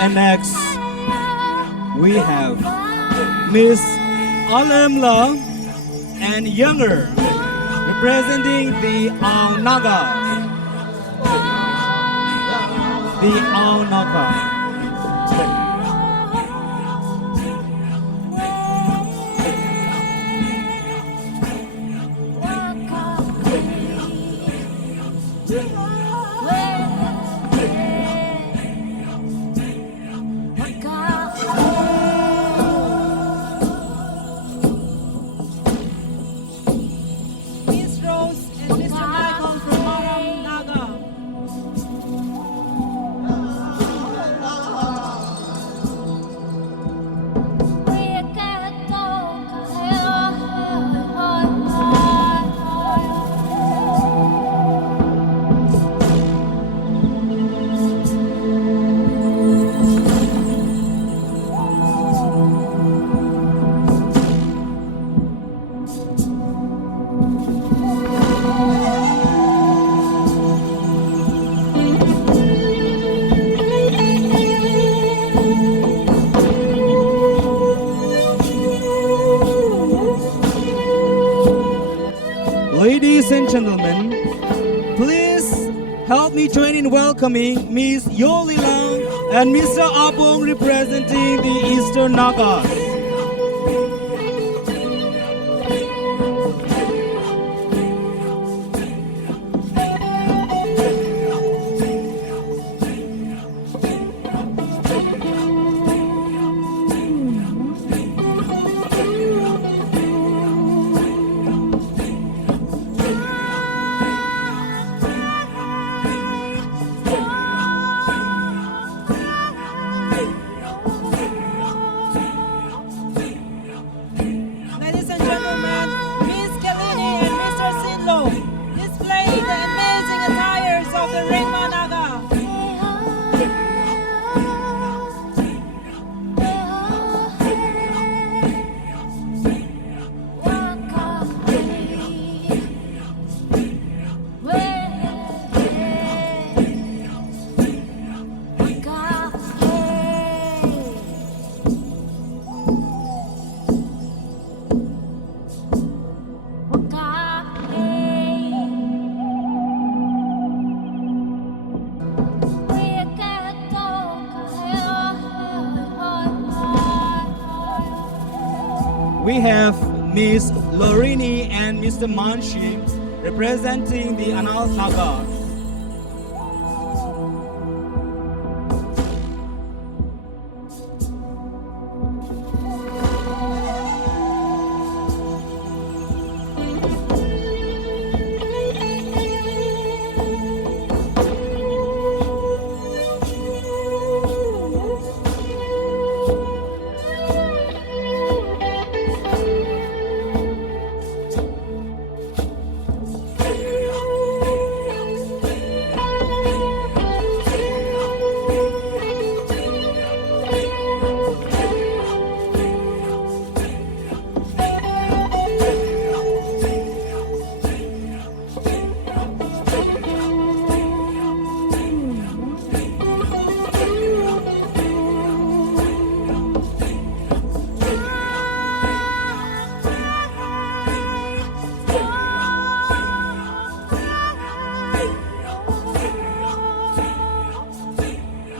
And next, we have Miss Alamla and Younger, representing the Ao Naga. The Ao Naga. Miss Rose and Mr. Michael from Marang Naga. Ladies and gentlemen, please help me join in welcoming Miss Yoli Lang and Mr. Apong representing the Eastern Nagas. Ladies and gentlemen, Miss Kelini and Mr. Sinlo displaying the amazing attires of the Rainbow Naga. We have Miss Lorini and Mr. Manshi representing the Anal Nagas.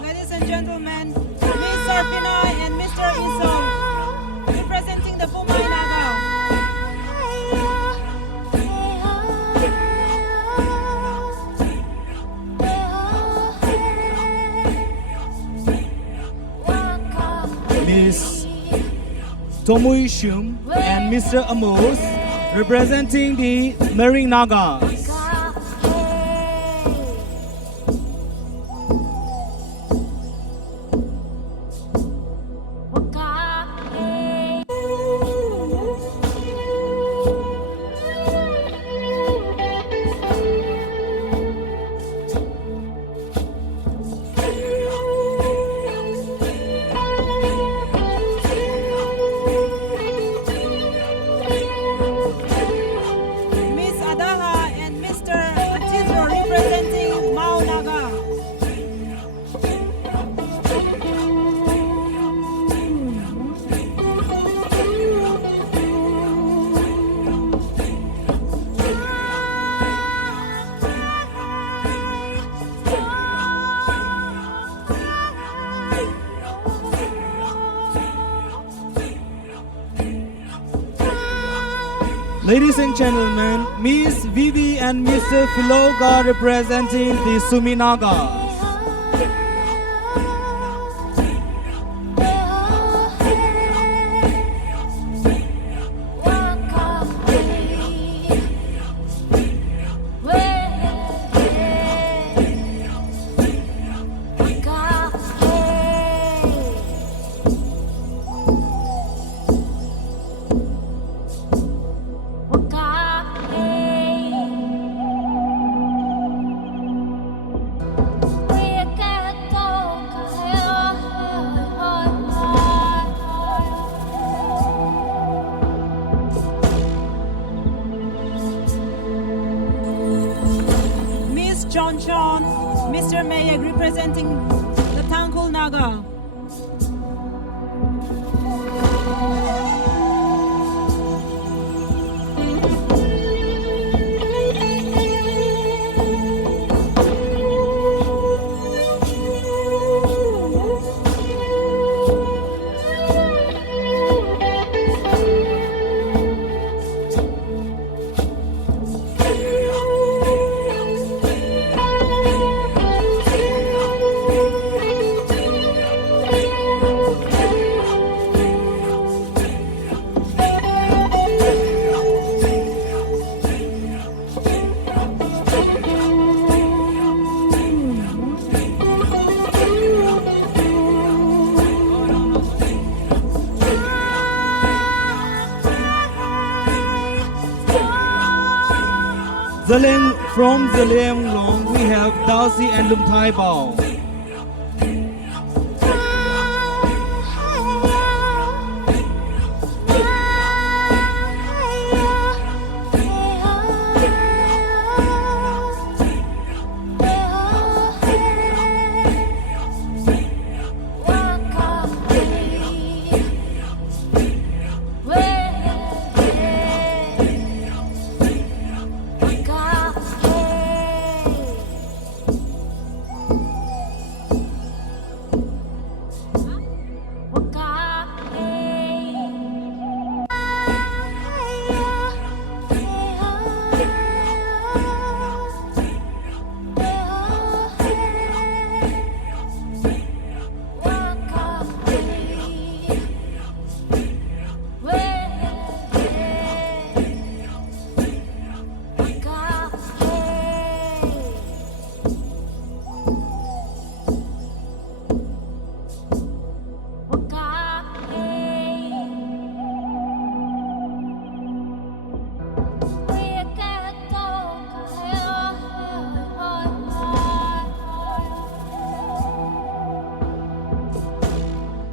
Ladies and gentlemen, Miss Sarpinoy and Mr. Isong representing the Pumay Naga. Miss Tomui Shum and Mr. Amos representing the Marine Nagas. Miss Adaha and Ladies and gentlemen, Miss Vivi and Mr. Philoga representing the Suminagas. Miss Chon Chon, Mr. Mayek representing the Tangkul Naga. From Zaleung we have Darcy and Lum Thai Bao.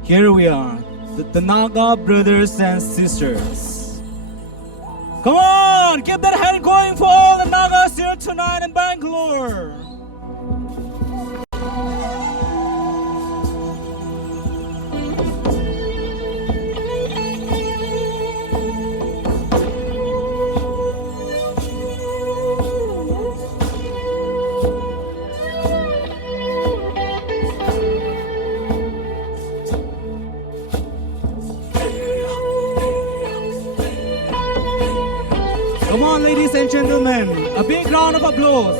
Here we are, the Naga brothers and sisters. Come on, keep that hand going for all the Nagas here tonight in Bangalore. Come on, ladies and gentlemen, a big round of applause.